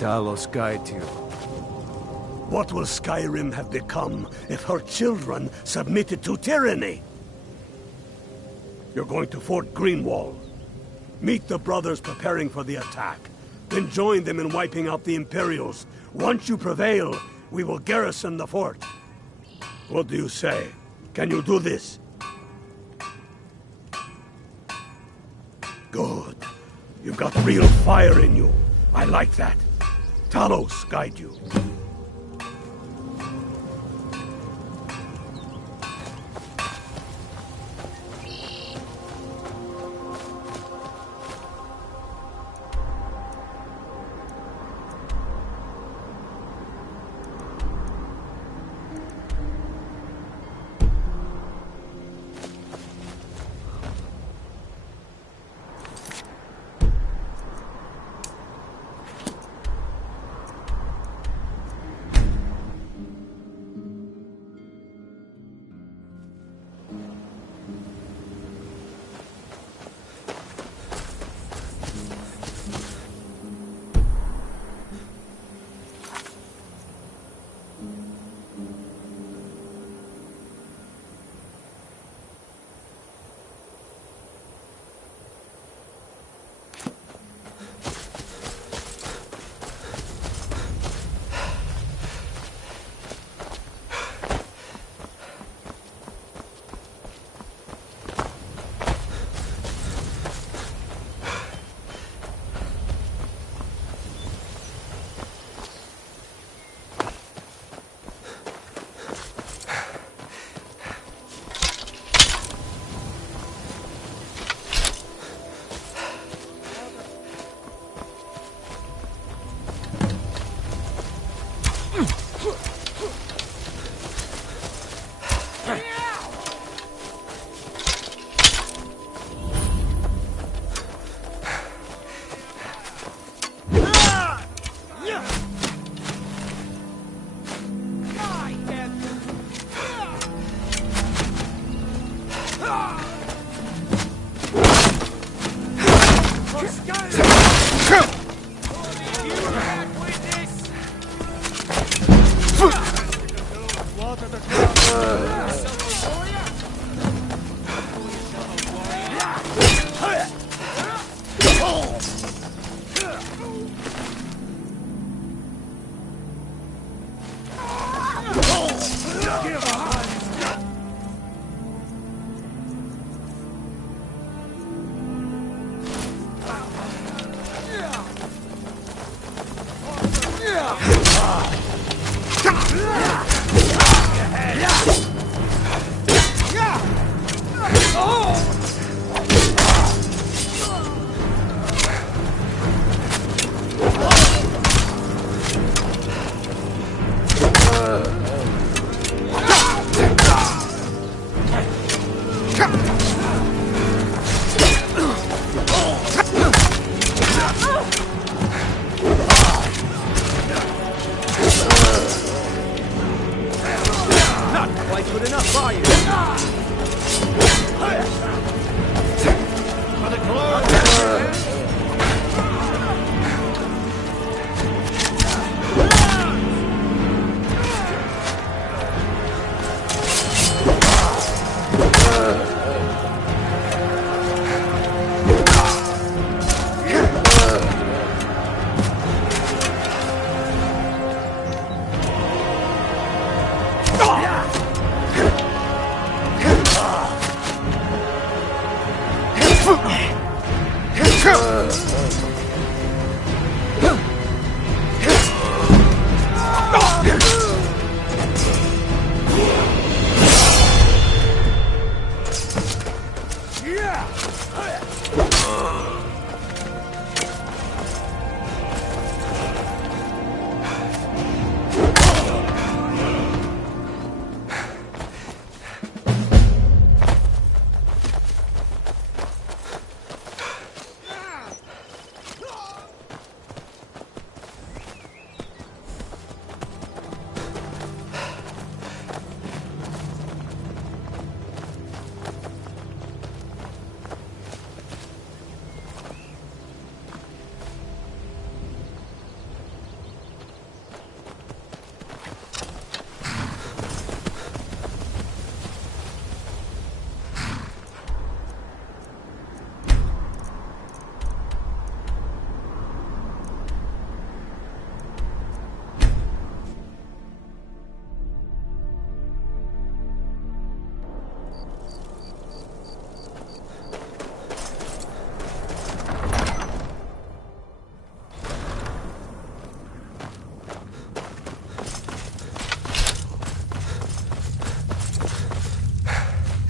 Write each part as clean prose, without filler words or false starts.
Talos guide you. What will Skyrim have become if her children submitted to tyranny? You're going to Fort Greenwall. Meet the brothers preparing for the attack. Then join them in wiping out the Imperials. Once you prevail, we will garrison the fort. What do you say? Can you do this? Good. You've got real fire in you. I like that. Talos guide you.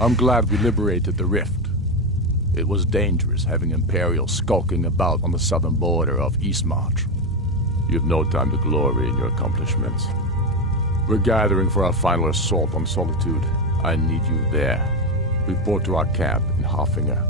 I'm glad we liberated the rift. It was dangerous having Imperials skulking about on the southern border of Eastmarch. You have no time to glory in your accomplishments. We're gathering for our final assault on Solitude. I need you there. Report to our camp in Hoffinger.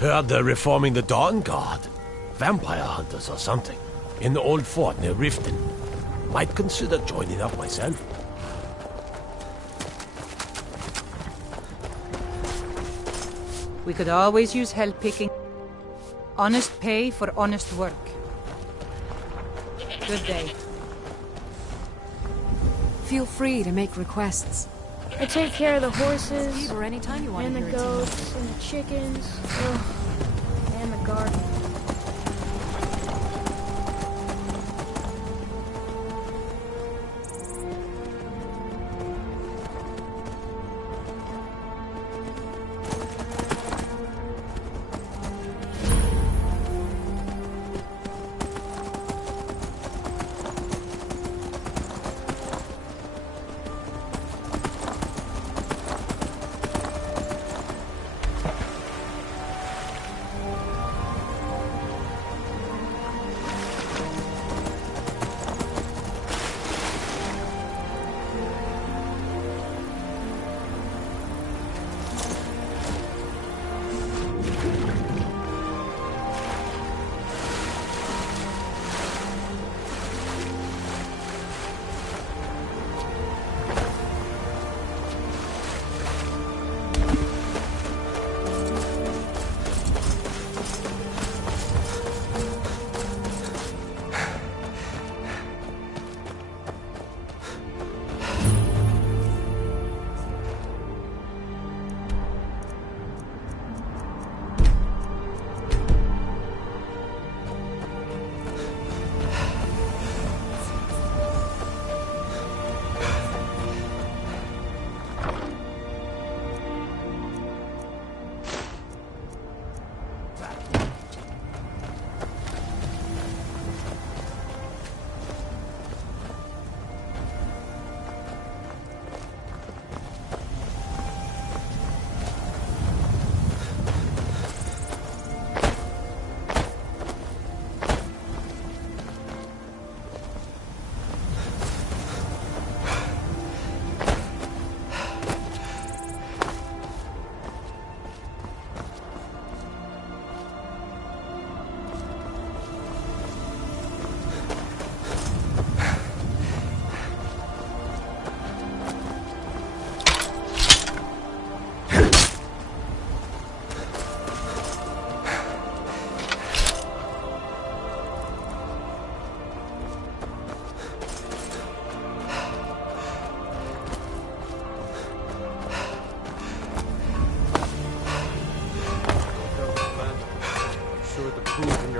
Heard they're reforming the Dawn Guard. Vampire hunters or something. In the old fort near Riften. Might consider joining up myself. We could always use help picking. Honest pay for honest work. Good day. Feel free to make requests. I take care of the horses, Or anytime you want and to the hear it too. goats, and the chickens, ugh, and the garden.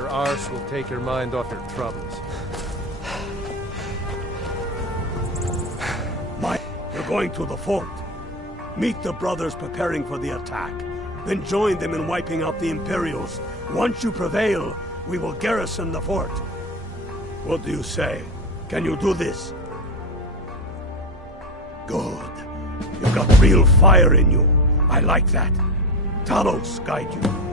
Arse will take your mind off your troubles. You're going to the fort. Meet the brothers preparing for the attack. Then join them in wiping out the Imperials. Once you prevail, we will garrison the fort. What do you say? Can you do this? Good. You've got real fire in you. I like that. Talos guide you.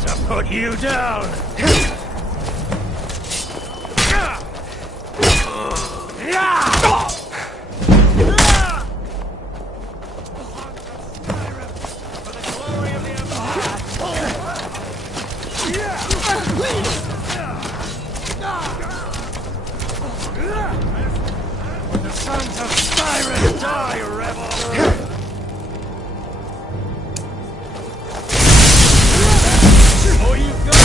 To put you down! The sons of Skyrim die, rebel! Oh, you got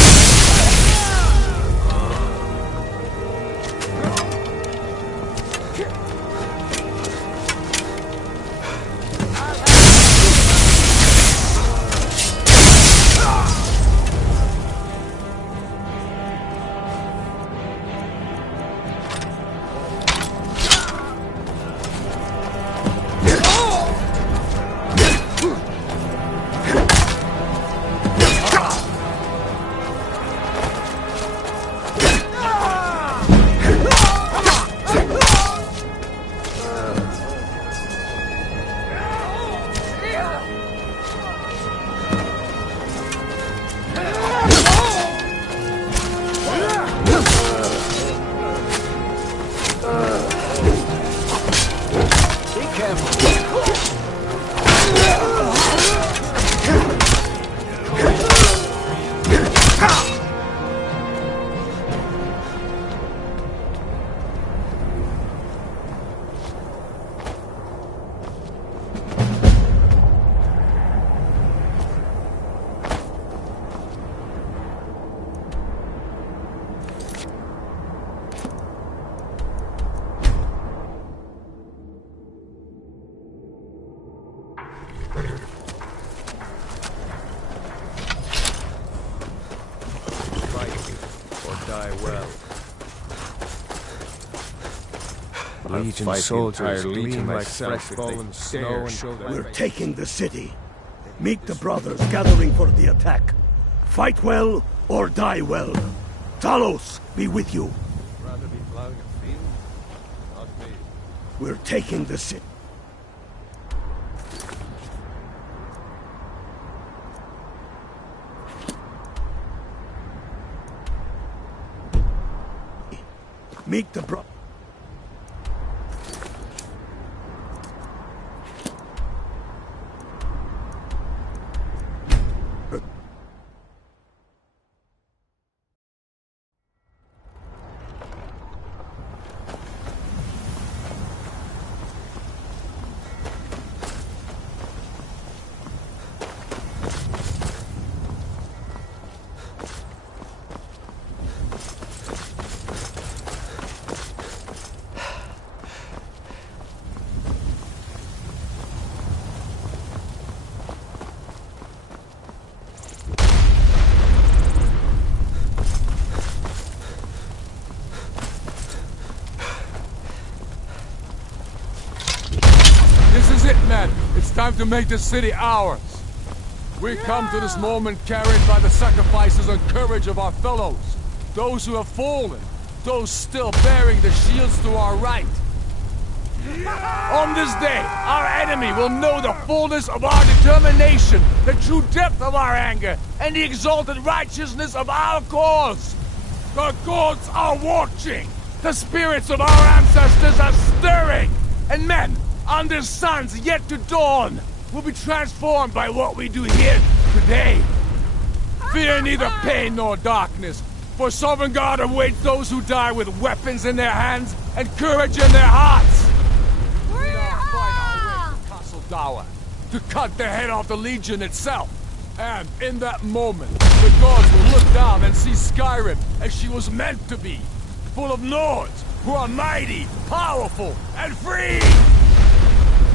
Legion soldiers gleam like fresh fallen snow. We're taking the city. Meet the brothers gathering for the attack. Fight well or die well. Talos be with you. Rather be plowing a field? Not me. We're taking the city. Meet the bro... It's time to make the city ours. We come to this moment carried by the sacrifices and courage of our fellows. Those who have fallen. Those still bearing the shields to our right. On this day, our enemy will know the fullness of our determination, the true depth of our anger, and the exalted righteousness of our cause. The gods are watching. The spirits of our ancestors are stirring. And men, under suns yet to dawn, will be transformed by what we do here today. Fear neither pain nor darkness, for Sovereign God awaits those who die with weapons in their hands and courage in their hearts. We now fight our way to Castle Dower, to cut the head off the Legion itself. And in that moment, the gods will look down and see Skyrim as she was meant to be, full of Nords who are mighty, powerful, and free!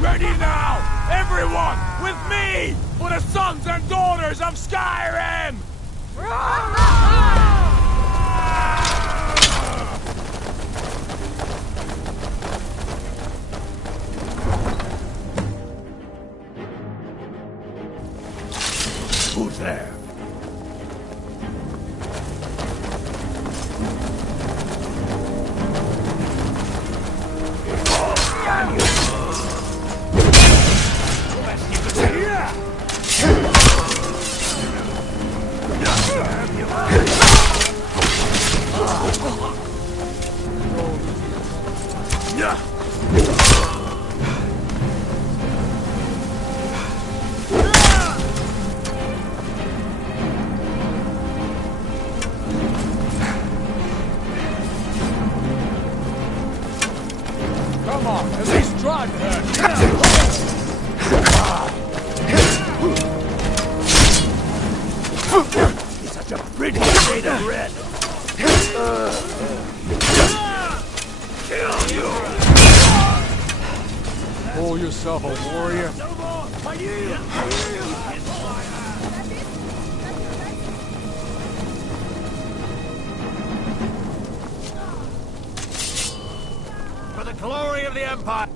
Ready now, everyone, with me, for the sons and daughters of Skyrim! Who's there? He's such a pretty shade of red. Kill you! Call yourself a warrior? For the glory of the Empire!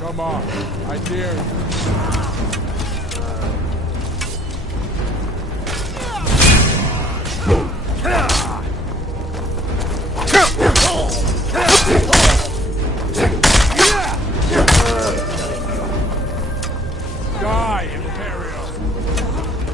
Come on, I dare you. Die, Imperial!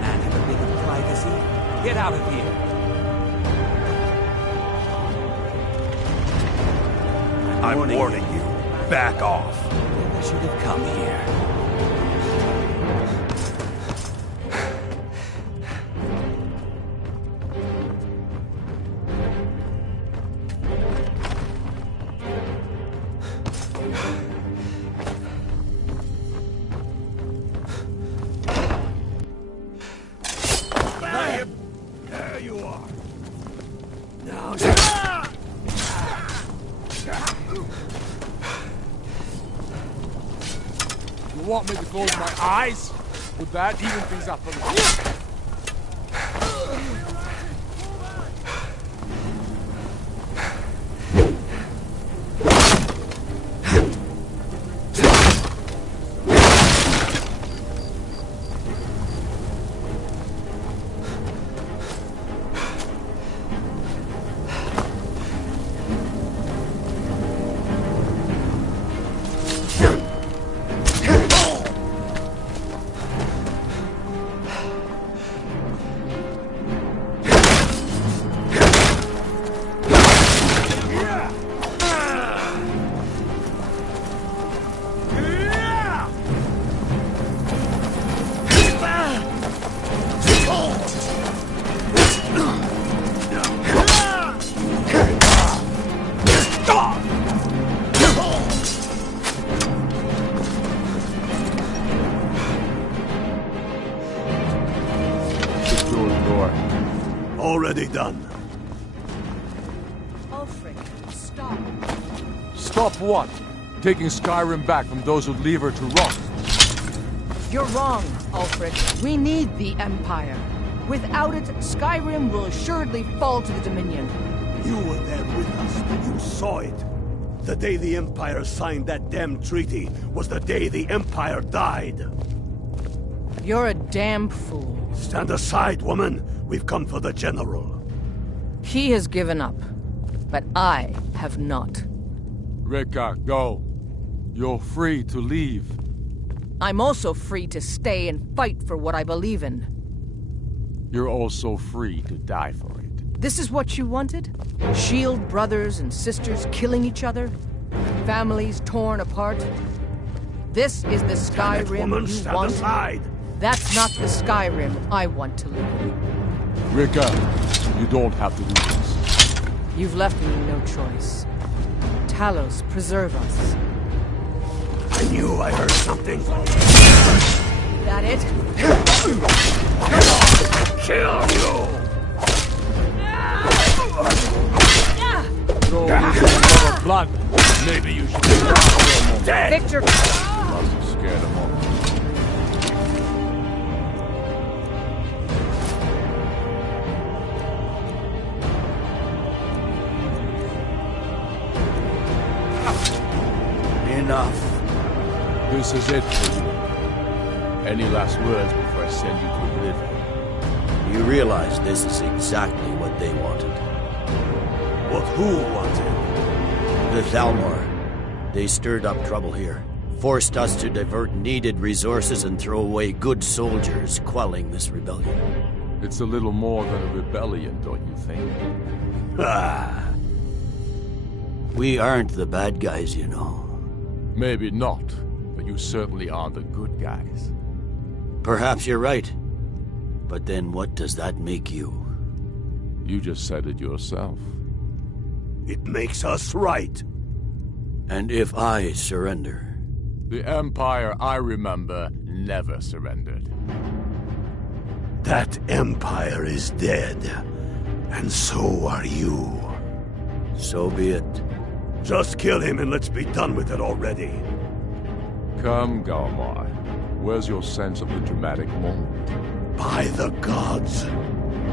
Man have a bit of privacy. Get out of here. I'm warning you. Back off. I should have come here. There you are. Now, You want me to close my eyes? Would that even things up a little? already done. Ulfric, stop. Stop what? Taking Skyrim back from those who leave her to rot. You're wrong, Ulfric. We need the Empire. Without it, Skyrim will assuredly fall to the Dominion. You were there with us. You saw it. The day the Empire signed that damn treaty was the day the Empire died. You're a damn fool. Stand aside, woman. We've come for the General. He has given up, but I have not. Rika, go. You're free to leave. I'm also free to stay and fight for what I believe in. You're also free to die for it. This is what you wanted? Shield brothers and sisters killing each other? Families torn apart? This is the Stand it, Skyrim woman. you Stand want? aside. That's not the Skyrim I want to live in. Rika, you don't have to do this. You've left me no choice. Talos, preserve us. I knew I heard something. That it? Kill you! So, you of blood. Maybe you should be down Dead! Victor! must have scared him off. enough. This is it for you. Any last words before I send you to oblivion? You realize this is exactly what they wanted. What who wanted? The Thalmor. They stirred up trouble here. Forced us to divert needed resources and throw away good soldiers, quelling this rebellion. It's a little more than a rebellion, don't you think? Ah. We aren't the bad guys, you know. Maybe not, but you certainly are the good guys. Perhaps you're right. But then what does that make you? You just said it yourself. It makes us right. And if I surrender? The Empire, I remember, never surrendered. That Empire is dead. And so are you. So be it. Just kill him and let's be done with it already. Come, Galmar. Where's your sense of the dramatic moment? By the gods!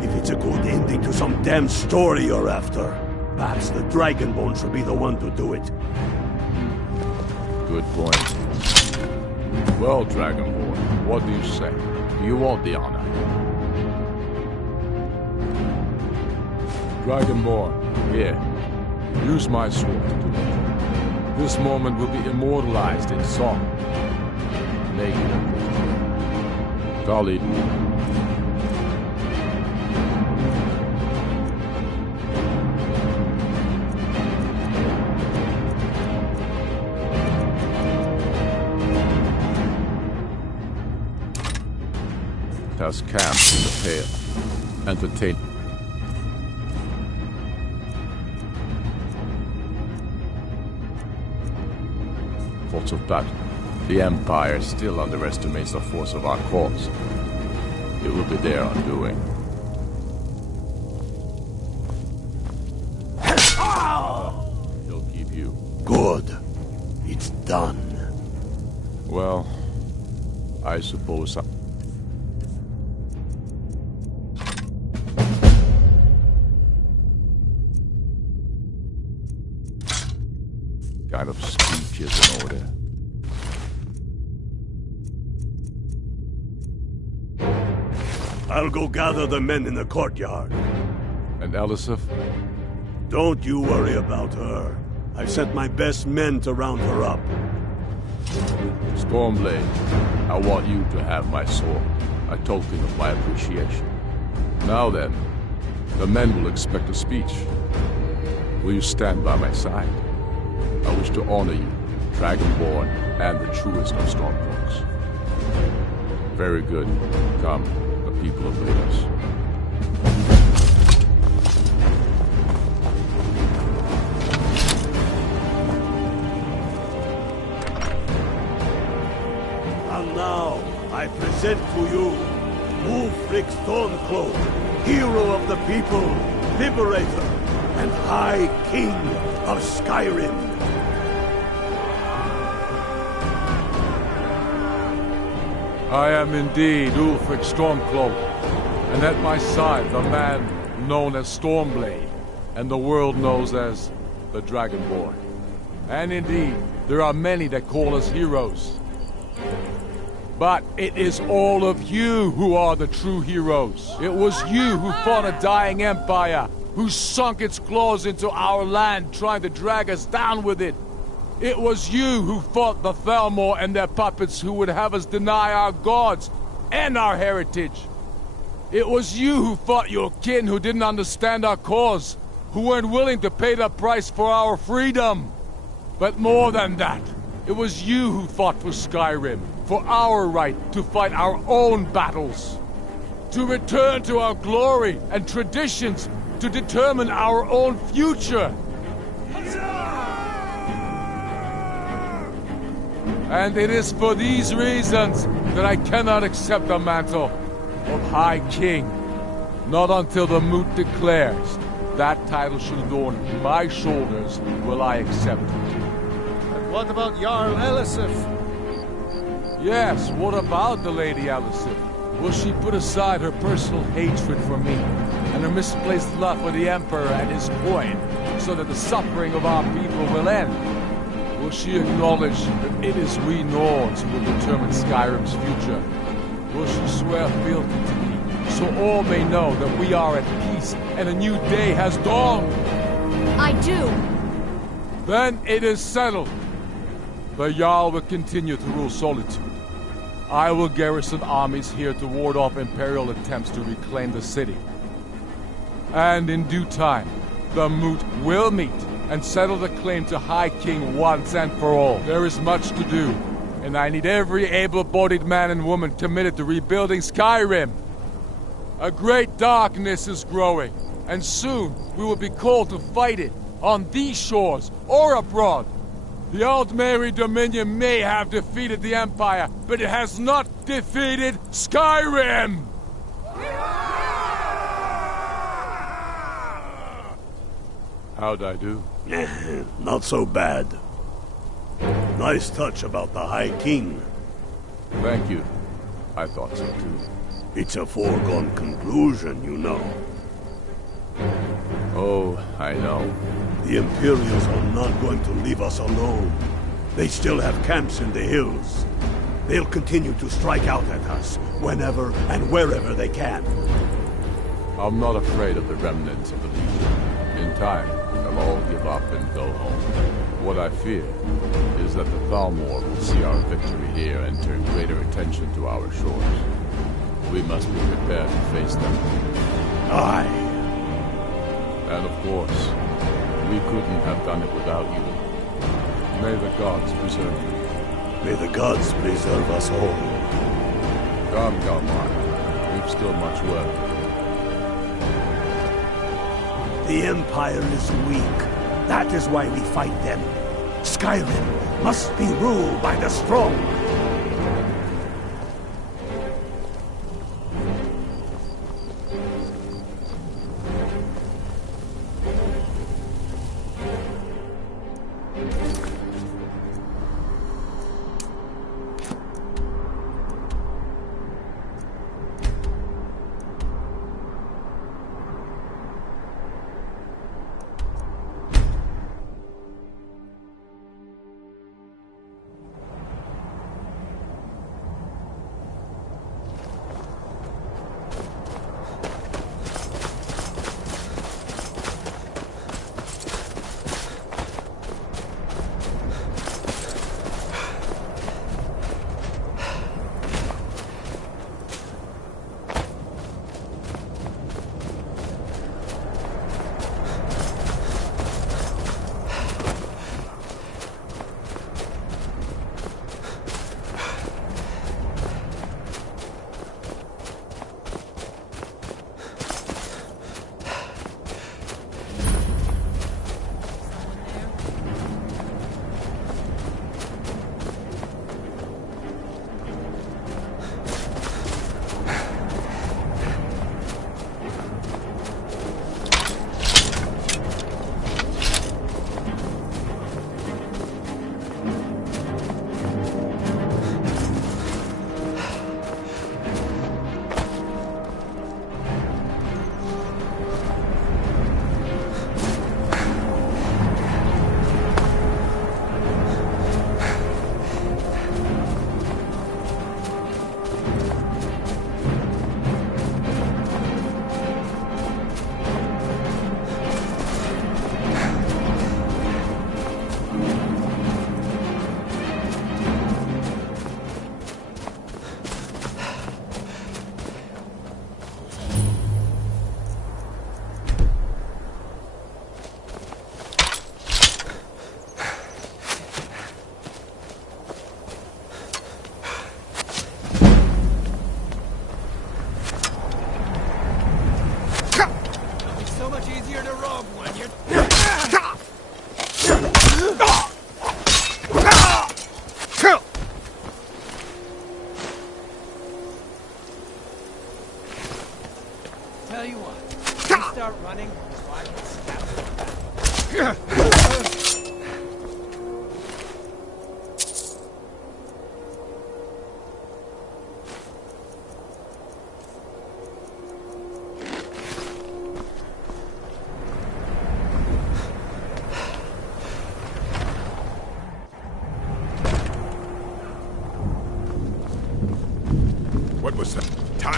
If it's a good ending to some damn story you're after, perhaps the Dragonborn should be the one to do it. Good point. Well, Dragonborn, what do you say? Do you want the honor? Dragonborn, here. Use my sword to do it. This moment will be immortalized in song. Make it. Khalid. Has camped in the pale. Entertain. Thoughts of battle. The Empire still underestimates the force of our cause. It will be their undoing. He'll keep you. Good. It's done. Well, I suppose I... kind of speech is in order. I'll go gather the men in the courtyard. And Elisif? Don't you worry about her. I've sent my best men to round her up. Stormblade, I want you to have my sword, a token of my appreciation. Now then, the men will expect a speech. Will you stand by my side? I wish to honor you, Dragonborn, and the truest of Stormcloaks. Very good. Come, the people await us. And now, I present to you, Ulfric Stormcloak, hero of the people, liberator, and High King of Skyrim. I am indeed Ulfric Stormcloak, and at my side the man known as Stormblade, and the world knows as the Dragonborn. And indeed, there are many that call us heroes. But it is all of you who are the true heroes. It was you who fought a dying empire, who sunk its claws into our land, trying to drag us down with it. It was you who fought the Thalmor and their puppets who would have us deny our gods and our heritage. It was you who fought your kin who didn't understand our cause, who weren't willing to pay the price for our freedom. But more than that, it was you who fought for Skyrim, for our right to fight our own battles, to return to our glory and traditions, to determine our own future. And it is for these reasons that I cannot accept the mantle of High King. Not until the moot declares that title should adorn my shoulders will I accept it. And what about Jarl Elisif? Yes, what about the Lady Elisif? Will she put aside her personal hatred for me and her misplaced love for the Emperor and his coin so that the suffering of our people will end? Will she acknowledge that it is we Nords who will determine Skyrim's future? Will she swear fealty to me, so all may know that we are at peace and a new day has dawned? I do. Then it is settled. The Jarl will continue to rule Solitude. I will garrison armies here to ward off Imperial attempts to reclaim the city. And in due time, the Moot will meet and settle the claim to High King once and for all. There is much to do, and I need every able-bodied man and woman committed to rebuilding Skyrim. A great darkness is growing, and soon we will be called to fight it, on these shores or abroad. The Aldmeri Dominion may have defeated the Empire, but it has not defeated Skyrim! How'd I do? Not so bad. Nice touch about the High King. Thank you. I thought so too. It's a foregone conclusion, you know. Oh, I know. The Imperials are not going to leave us alone. They still have camps in the hills. They'll continue to strike out at us, whenever and wherever they can. I'm not afraid of the remnants of the Legion. In time, they'll all give up and go home. What I fear is that the Thalmor will see our victory here and turn greater attention to our shores. We must be prepared to face them. Aye. And of course, we couldn't have done it without you. May the gods preserve you. May the gods preserve us all. Come, Galmar. We've still much work. The Empire is weak. That is why we fight them. Skyrim must be ruled by the strong.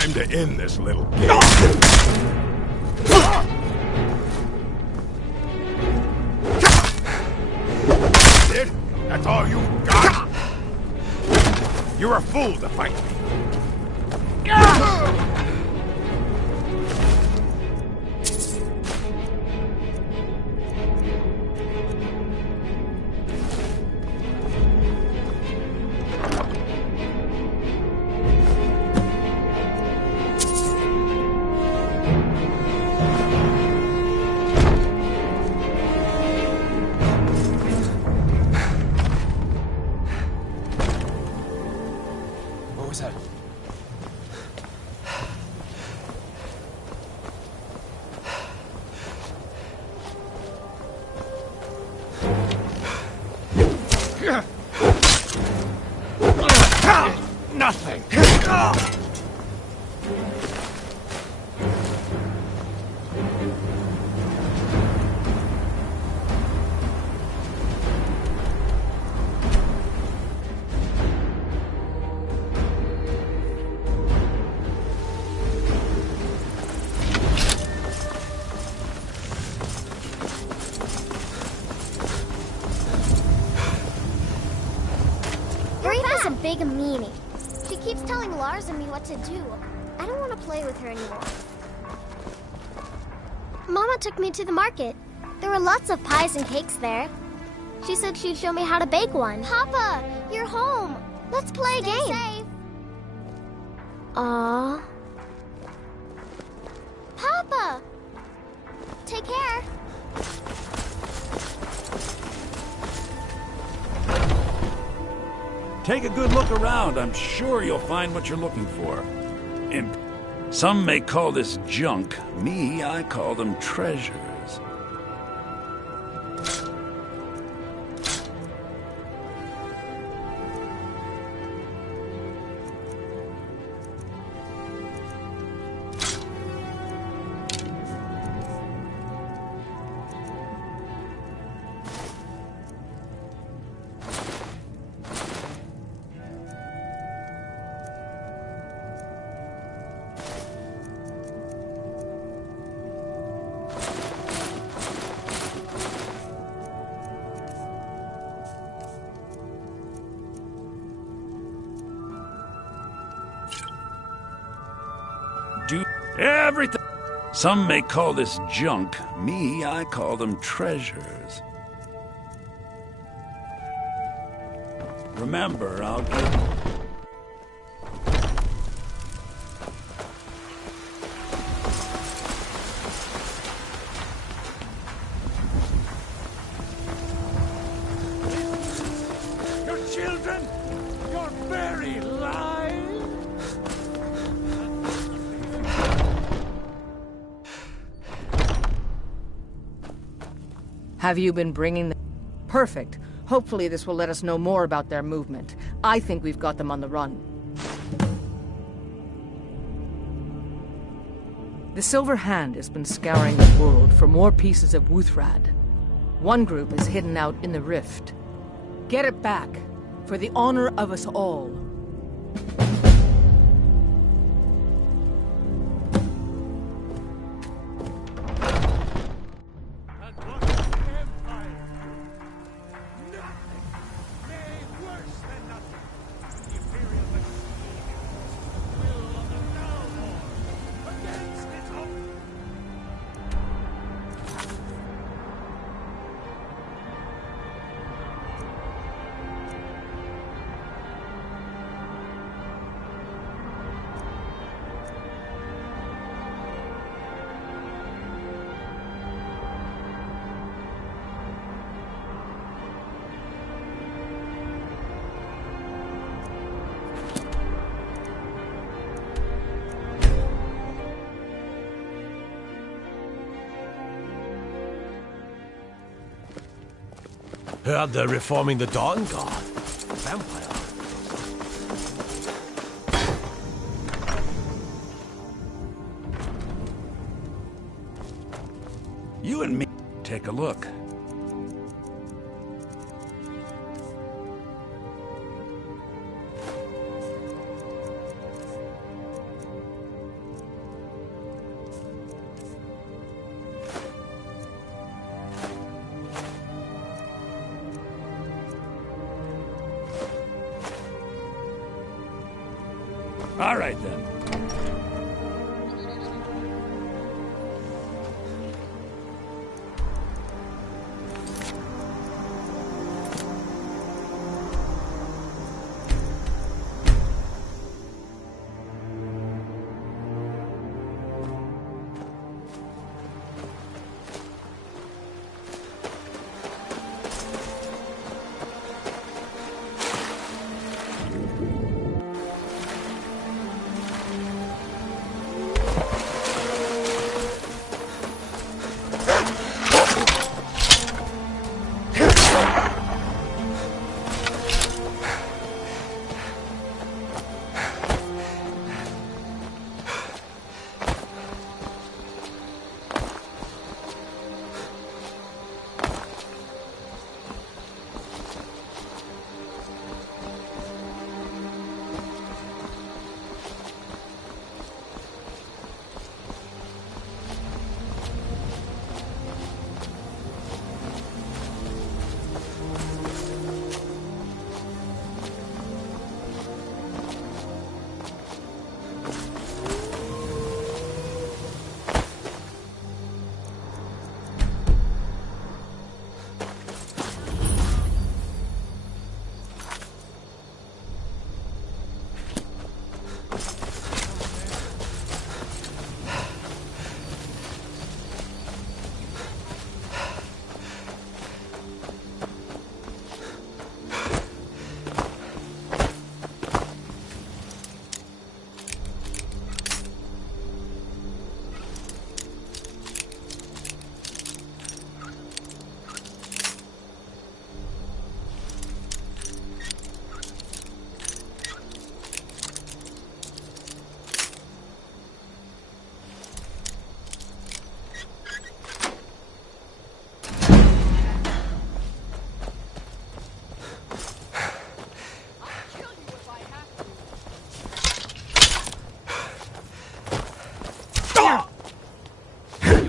Time to end this little game. It? That's all you got? You're a fool to fight me. What was that? Nothing. Grandpa's a big meanie. She keeps telling Lars and me what to do. I don't want to play with her anymore. Mama took me to the market. There were lots of pies and cakes there. She said she'd show me how to bake one. Papa, you're home. Let's play a game. Safe. Aww. Papa! Take care. Take a good look around. I'm sure you'll find what you're looking for. And some may call this junk. Me, I call them treasures. Do everything. Some may call this junk. Me, I call them treasures. Remember, I'll give... Your children, your very lives. Have you been bringing them? Perfect. Hopefully this will let us know more about their movement. I think we've got them on the run. The Silver Hand has been scouring the world for more pieces of Wuthrad. One group is hidden out in the rift. Get it back, for the honor of us all. Heard they're reforming the Dawn God. Vampire. You and me take a look. All right, then.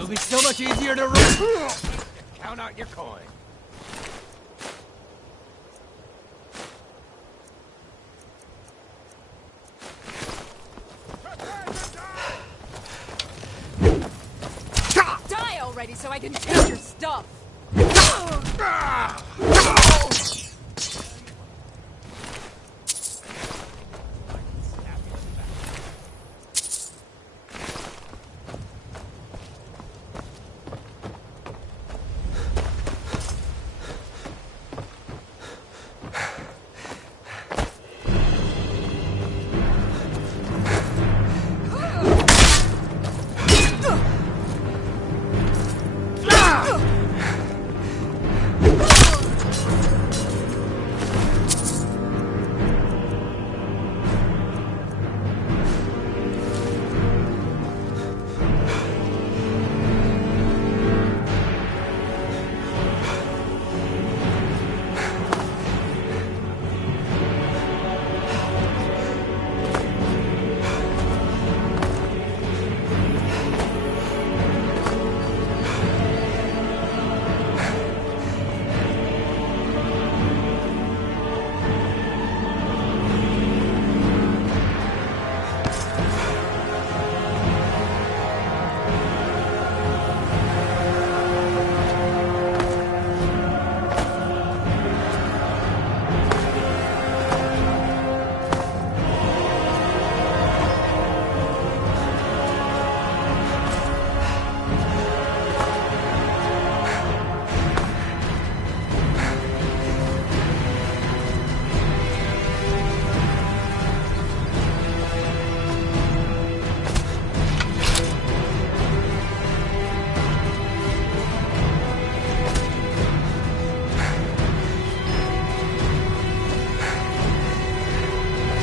Be so much easier to run. Count out your coin. Die already so I can take your stuff.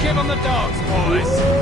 Give them the dogs, boys!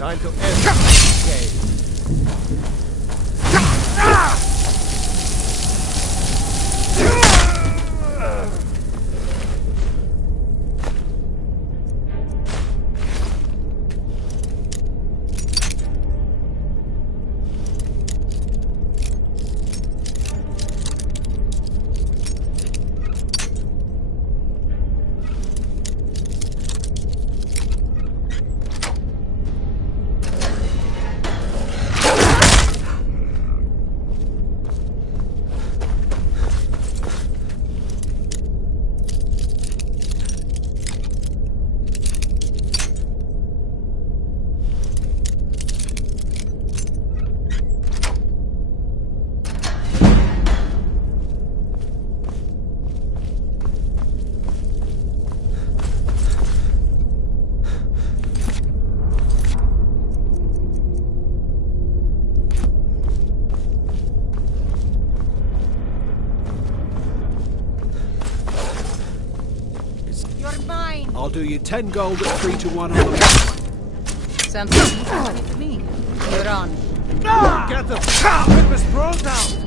Time to end this game. I'll do you 10 gold at 3 to 1 on the next one. Sounds like easy money to me. You're on. Get the Christmas thrown down!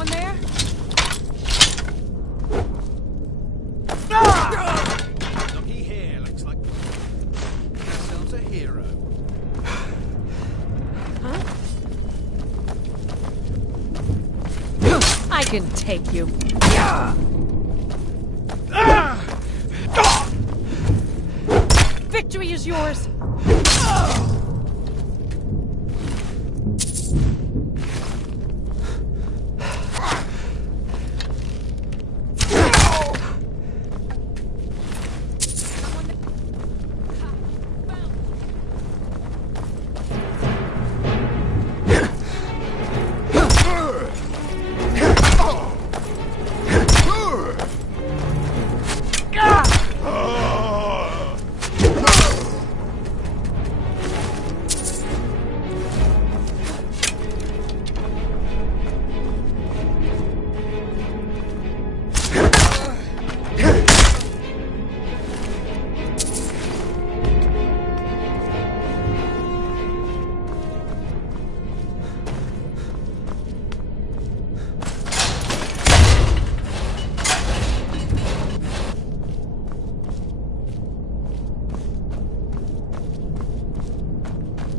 Someone there? Looky here, looks like ourselves a hero. I can take you. Victory is yours.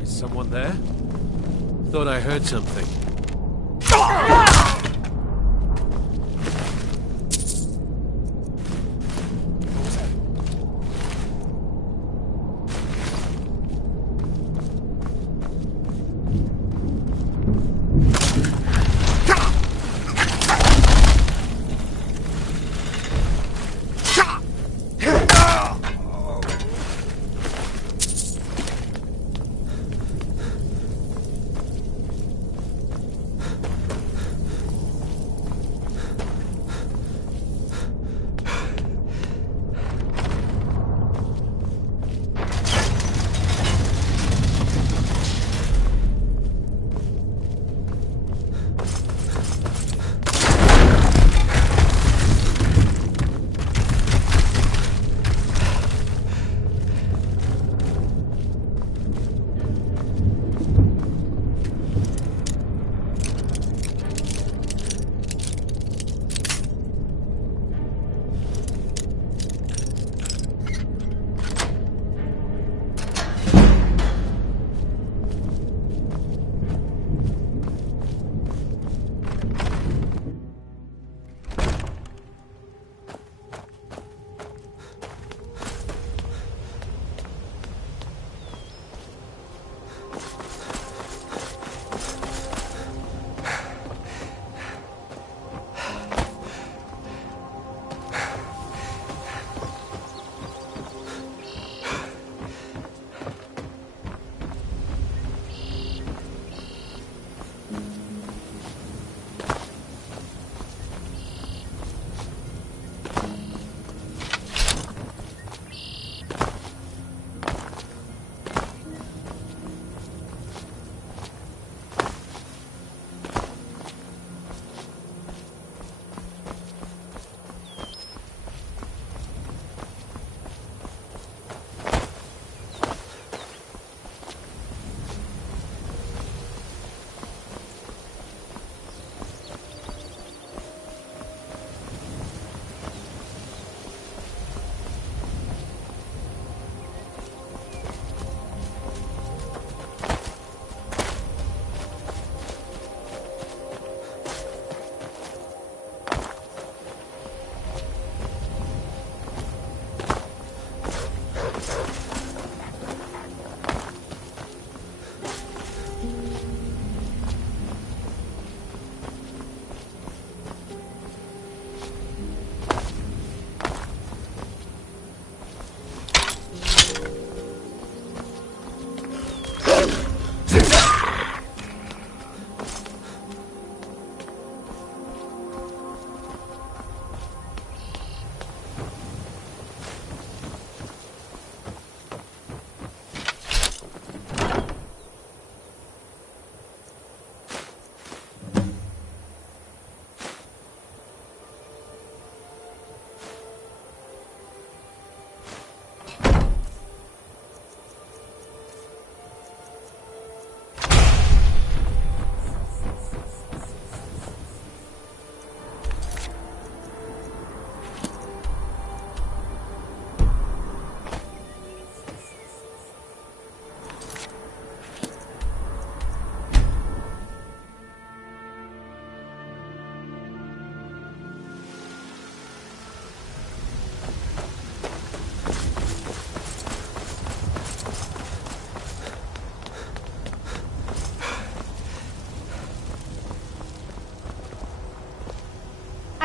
Someone there? Thought I heard something.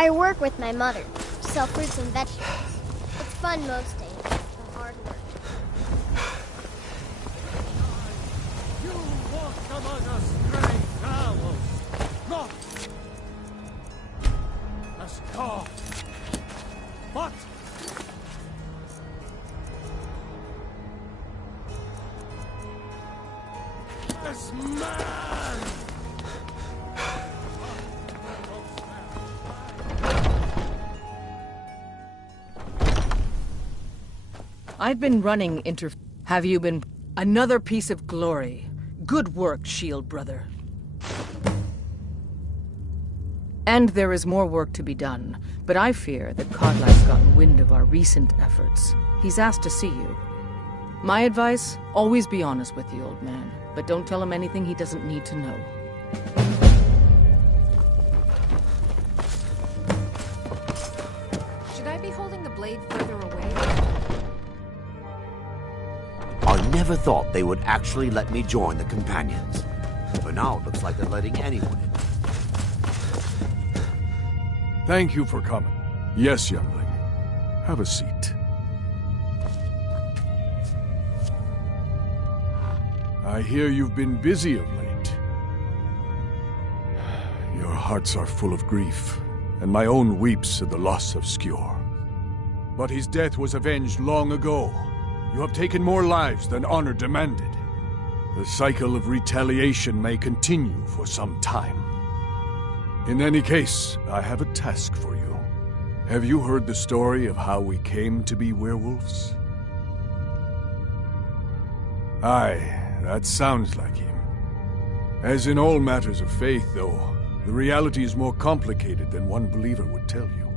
I work with my mother. Sell fruits and vegetables. It's fun most days. The hard work. You walk among us, stray fowls, not as God, but as man. I've been running Have you been... Another piece of glory. Good work, Shield Brother. And there is more work to be done, but I fear that Kodlak's gotten wind of our recent efforts. He's asked to see you. My advice, always be honest with the old man, but don't tell him anything he doesn't need to know. Should I be holding the blade further away? I never thought they would actually let me join the companions. But now it looks like they're letting anyone in. Thank you for coming. Yes, youngling. Have a seat. I hear you've been busy of late. Your hearts are full of grief, and my own weeps at the loss of Skjor. But his death was avenged long ago. You have taken more lives than honor demanded. The cycle of retaliation may continue for some time. In any case, I have a task for you. Have you heard the story of how we came to be werewolves? Aye, that sounds like him. As in all matters of faith, though, the reality is more complicated than one believer would tell you.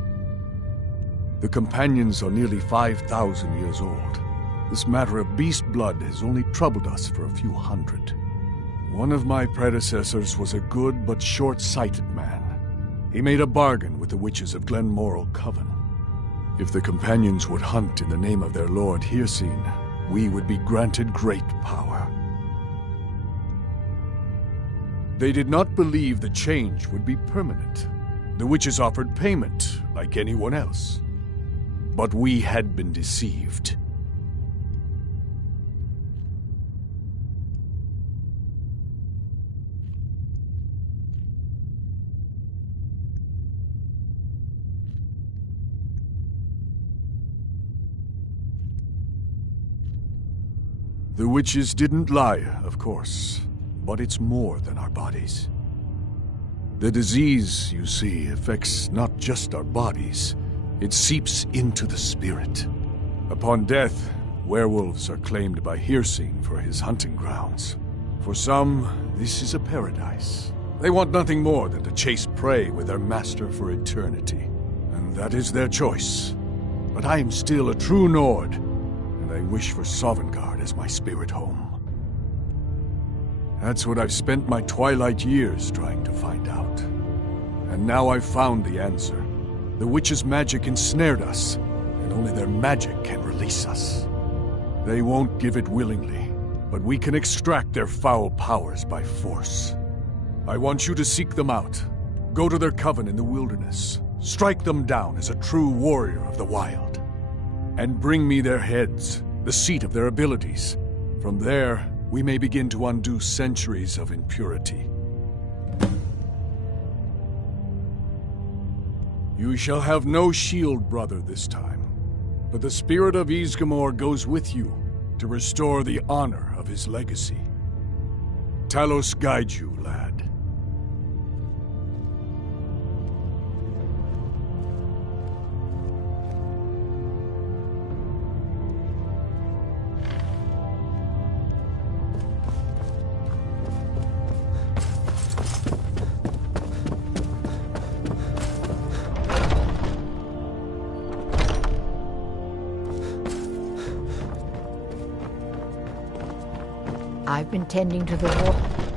The companions are nearly 5,000 years old. This matter of beast blood has only troubled us for a few hundred. One of my predecessors was a good but short-sighted man. He made a bargain with the witches of Glenmoral Coven. If the companions would hunt in the name of their lord Hircine, we would be granted great power. They did not believe the change would be permanent. The witches offered payment, like anyone else. But we had been deceived. The witches didn't lie, of course, but it's more than our bodies. The disease, you see, affects not just our bodies, it seeps into the spirit. Upon death, werewolves are claimed by Hircine for his hunting grounds. For some, this is a paradise. They want nothing more than to chase prey with their master for eternity. And that is their choice. But I am still a true Nord, and I wish for Sovngarde as my spirit home. That's what I've spent my twilight years trying to find out. And now I've found the answer. The witches' magic ensnared us, and only their magic can release us. They won't give it willingly, but we can extract their foul powers by force. I want you to seek them out. Go to their coven in the wilderness. Strike them down as a true warrior of the wild. And bring me their heads, the seat of their abilities. From there, we may begin to undo centuries of impurity. You shall have no shield, brother, this time. But the spirit of Ysgramor goes with you to restore the honor of his legacy. Talos guide you, lad. I've been tending to the wall.